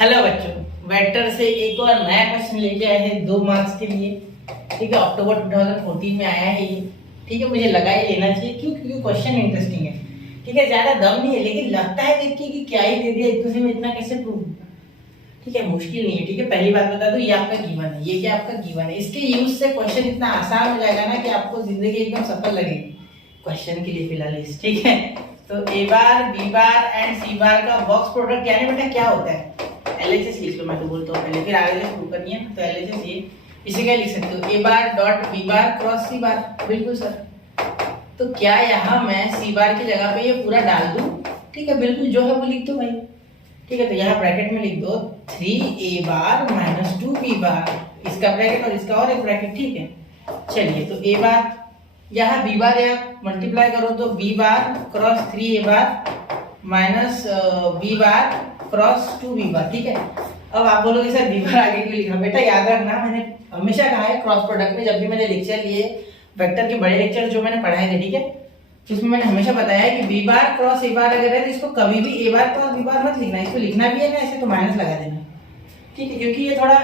Hello बच्चों, vector से एक और नया क्वेश्चन लेके आए हैं 2 मार्क्स के लिए। ठीक है, अक्टूबर 2014 में आया है ये। ठीक है, मुझे लगा ये लेना चाहिए क्योंकि क्वेश्चन इंटरेस्टिंग है। ठीक है, ज्यादा दम नहीं है लेकिन लगता है देख के कि क्या ही दे दिया एक दूसरे में, इतना कैसे प्रूव। ठीक है, मुश्किल नहीं है। ठीक है, पहली बात बता दूं, ये आपका गिवन है, ये क्या आपका गिवन है। इसके यूज से क्वेश्चन इतना आसान हो जाएगा ना कि आपको जिंदगी एकदम सफल लगेगी। क्वेश्चन के लिए फिलहाल ठीक है, तो A bar B bar and सी बार का बॉक्स प्रोडक्ट यानी बेटा क्या होता है। LHS लिख लो, मैं तो बोलता हूँ पहले, फिर आगे प्रूव करनी है। तो LHS ये इसे क्या लिख सकते हो, A bar dot B bar cross C bar. बिल्कुल सर, तो क्या यहाँ मैं सी बार की जगह पे ये पूरा डाल दूं। ठीक है, बिल्कुल जो है वो लिख दो भाई। ठीक है, तो यहाँ ब्रैकेट में लिख दो 3a बार माइनस 2b बार, इसका ब्रैकेट और इसका और एक ब्रैकेट। ठीक है, चलिए तो a बार यहाँ b बार या मल्टीप्लाई करो तो b बार क्रॉस 3a बार माइनस b बार क्रॉस 2b बार। ठीक है, अब आप बोलोगे सर b बार आगे क्यों लिखा। बेटा याद रखना, मैंने हमेशा कहा है क्रॉस प्रोडक्ट में, जब भी मैंने लेक्चर लिए वेक्टर के बड़े लेक्चर जो मैंने पढ़ाए थे, ठीक है, उसमें मैंने हमेशा बताया है कि b बार क्रॉस a बार अगर है तो इसको कभी भी a बार क्रॉस b बार मत लिखना, इसको लिखना भी है ना ऐसे तो माइनस लगा देना। ठीक है, क्योंकि ये थोड़ा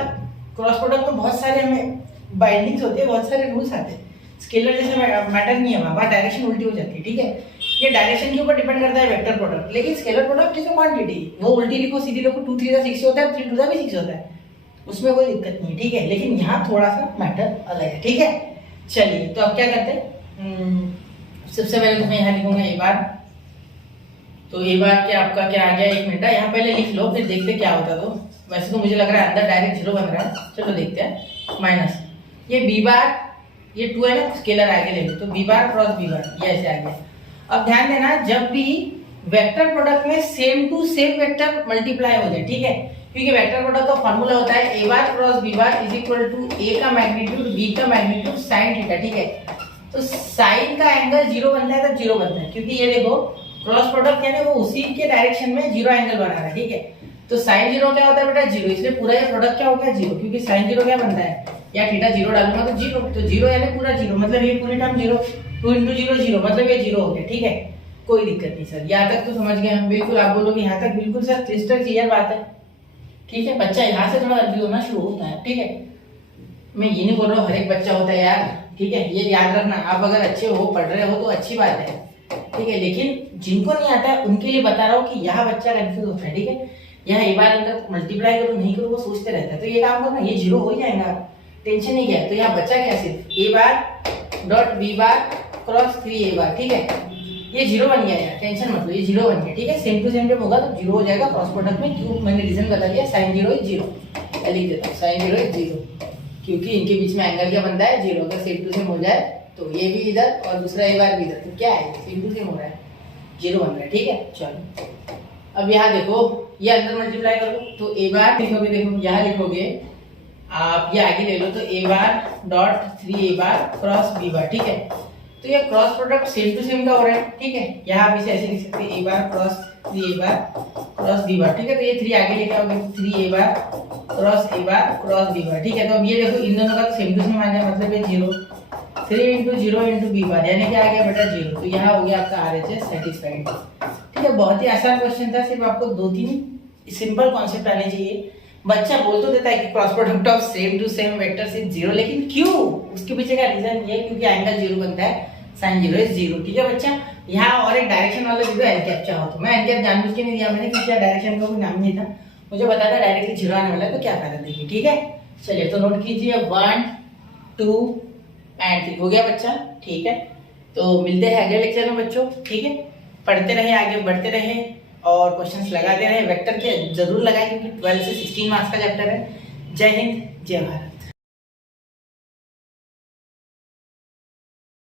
क्रॉस प्रोडक्ट में बहुत सारे हमें बाइंडिंग्स होती है, बहुत सारे रूल्स आते हैं। स्केलर जैसे मैटर नहीं है, वहाँ डायरेक्शन उल्टी हो जाती है। ठीक है, ये डायरेक्शन के ऊपर डिपेंड करता है वेक्टर प्रोडक्ट, लेकिन scalar product is a quantity, वो उल्टी लिखो सीधी लिखो 2 3 6 होता है, 3 2 भी 6 होता है, उसमें कोई दिक्कत नहीं है। ठीक है, लेकिन यहाँ थोड़ा सा मैटर अलग है। ठीक है, चलिए तो अब क्या करते हैं, सबसे पहले तो मैं यहाँ लिखूंगा ए बार। तो ए बार क्या आपका क्या आ गया, 1 मिनट यहाँ पहले लिख लो फिर देखते क्या होता। तो वैसे तो मुझे लग रहा है अंदर डायरेक्ट 0 बन रहा है, चलो देखते हैं। माइनस ये बी बार, ये 2 है ना, स्केलर आगे ले लो तो B bar cross B bar, ये ऐसे आ गया। अब ध्यान देना, जब भी वेक्टर प्रोडक्ट में same to same vector multiply हो जाए, ठीक है, क्योंकि वेक्टर प्रोडक्ट का फॉर्मूला होता है A bar cross B bar is equal to A का मैग्नीट्यूड बी का मैग्नीट्यूड साइन थीटा। ठीक है, तो साइन का एंगल 0 बनता है तब 0 बनता है, क्योंकि ये देखो क्रॉस प्रोडक्ट यानी वो उसी के डायरेक्शन में 0 एंगल बना रहा है। ठीक है, तो साइन 0 क्या होता है बेटा 0, इसलिए पूरा ये प्रोडक्ट क्या हो गया 0, क्योंकि साइन 0 क्या बनता है, या थीटा 0 डालूंगा तो 0, तो 0 यानी पूरा 0, मतलब ये पूरी टर्म 0, 2 × 0 0, मतलब ये 0 हो गया। ठीक है, कोई दिक्कत नहीं सर, यहाँ तक तो समझ गए हम। बिल्कुल आप बोलोगे यहाँ तक बिल्कुल सर क्रिस्टल क्लियर बात है। ठीक है, बच्चा यहाँ से थोड़ा कंफ्यूज होना शुरू होता है। ठीक है, मैं ये नहीं बोल रहा हूँ हर एक बच्चा होता है यार। ठीक है, ये याद रखना, आप अगर अच्छे हो पढ़ रहे हो तो अच्छी बात है। ठीक है, लेकिन जिनको नहीं आता है उनके लिए बता रहा हूँ कि यहाँ बच्चा कंफ्यूज होता है। ठीक है, यहाँ एक बार अंदर मल्टीप्लाई करो नहीं करो वो सोचते रहता है, तो ये काम करना, ये 0 हो जाएगा, टेंशन नहीं क्या। तो यहाँ बच्चा क्या, सिर्फ A bar dot B bar cross 3a bar. ठीक है, ये 0 बन गया यार, टेंशन मत लो, ये 0 बन गया। ठीक है, सेम टू सेम जब होगा तो 0 हो जाएगा क्रॉस प्रोडक्ट में। क्यों, मैंने रीजन बता दिया, साइन 0 इज 0, लिख देता हूँ साइन 0 इज 0, क्योंकि इनके बीच में एंगल क्या बनता है 0। अगर सेम टू सेम हो जाए तो ये भी इधर और दूसरा ए बार भी इधर, तो क्या है सेम टू सेम हो रहा है, 0 बन रहा है। ठीक है, चलो अब यहाँ देखो, ये अंदर मल्टीप्लाई करो तो ए बार लिखोगे, देखो यहाँ लिखोगे आप, ये आगे ले लो तो A bar dot 3a bar cross b bar. ठीक है, तो ये cross product same to same का हो रहा है। ठीक है, यहाँ आप इसे ऐसे लिख सकते हैं, ए bar cross 3a bar cross b bar. ठीक है, तो ये 3 आगे लेके आओगे 3a bar cross a bar cross b bar. ठीक है, तो अब ये देखो इन दोनों का सेम टू सेम आ गया, मतलब ये 0, 3 × 0 × b बार, यानी क्या आ गया बेटा 0। तो यहाँ हो गया आपका RHS सेटिस्फाइड। ठीक है, बहुत ही आसान क्वेश्चन था, सिर्फ आपको 2-3 सिंपल कॉन्सेप्ट आने चाहिए। बच्चा बोल तो देता है कि cross product of same to same vectors is 0, लेकिन क्यों, उसके पीछे का रीजन ये है क्योंकि एंगल 0 बनता है, साइन 0 इज 0। ठीक है बच्चा, यहाँ और एक डायरेक्शन वाला जीरो एल कैप चाहो तो, मैं एल कैप जानबूझ के नहीं दिया मैंने, क्योंकि डायरेक्शन का कोई नाम नहीं था, मुझे पता था डायरेक्टली 0 आने वाला है, तो क्या फायदा देखिए। ठीक है, चलिए तो नोट कीजिए 1 2 एंड 3 हो गया बच्चा। ठीक है, तो मिलते हैं अगले लेक्चर में बच्चों। ठीक है, पढ़ते रहे, आगे बढ़ते रहे और क्वेश्चंस लगाते रहे। वेक्टर के जरूर लगाए क्योंकि 12 से 16 मार्क्स का चैप्टर है। जय हिंद, जय भारत।